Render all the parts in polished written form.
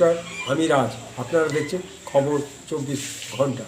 নমস্কার, আমি রাজ। আপনারা দেখছেন খবর 24 ঘন্টা।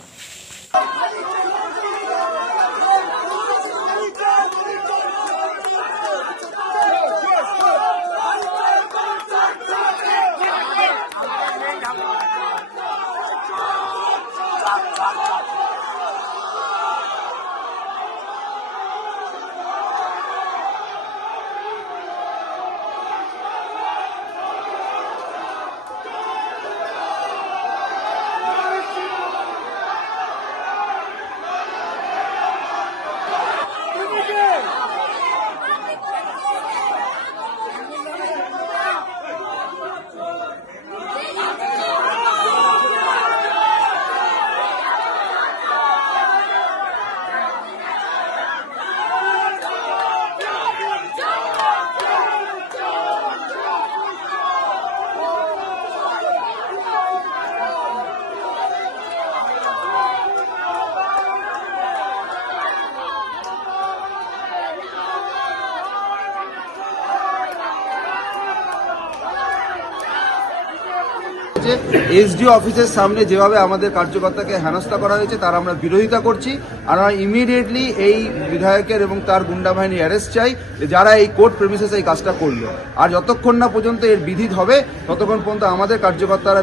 এসডিও অফিসের সামনে যেভাবে আমাদের কার্যকর্তাকে হেনস্থা করা হয়েছে তার আমরা বিরোধিতা করছি। আর আমরা ইমিডিয়েটলি এই বিধায়কের এবং তার গুন্ডা বাহিনীর অ্যারেস্ট চাই, যারা এই কোর্ট প্রেমিসেস এই কাজটা করলো। আর যতক্ষণ না পর্যন্ত এর বিধিত হবে ততক্ষণ পর্যন্ত আমাদের কার্যকর্তারা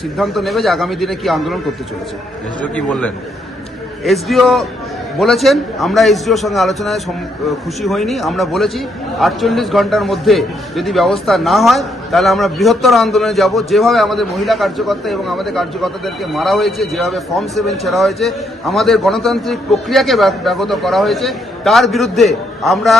সিদ্ধান্ত নেবে যে আগামী দিনে কি আন্দোলন করতে চলেছে। এসডিও কি বললেন? এসডিও বলেছেন, আমরা এসডিওর সঙ্গে আলোচনায় খুশি হইনি। আমরা বলেছি 48 ঘন্টার মধ্যে যদি ব্যবস্থা না হয় তাহলে আমরা বৃহত্তর আন্দোলনে যাব। যেভাবে আমাদের মহিলা কার্যকর্তা এবং আমাদের কার্যকর্তাদেরকে মারা হয়েছে, যেভাবে ফর্ম 7 ছেড়া হয়েছে, আমাদের গণতান্ত্রিক প্রক্রিয়াকে ব্যাহত করা হয়েছে, তার বিরুদ্ধে আমরা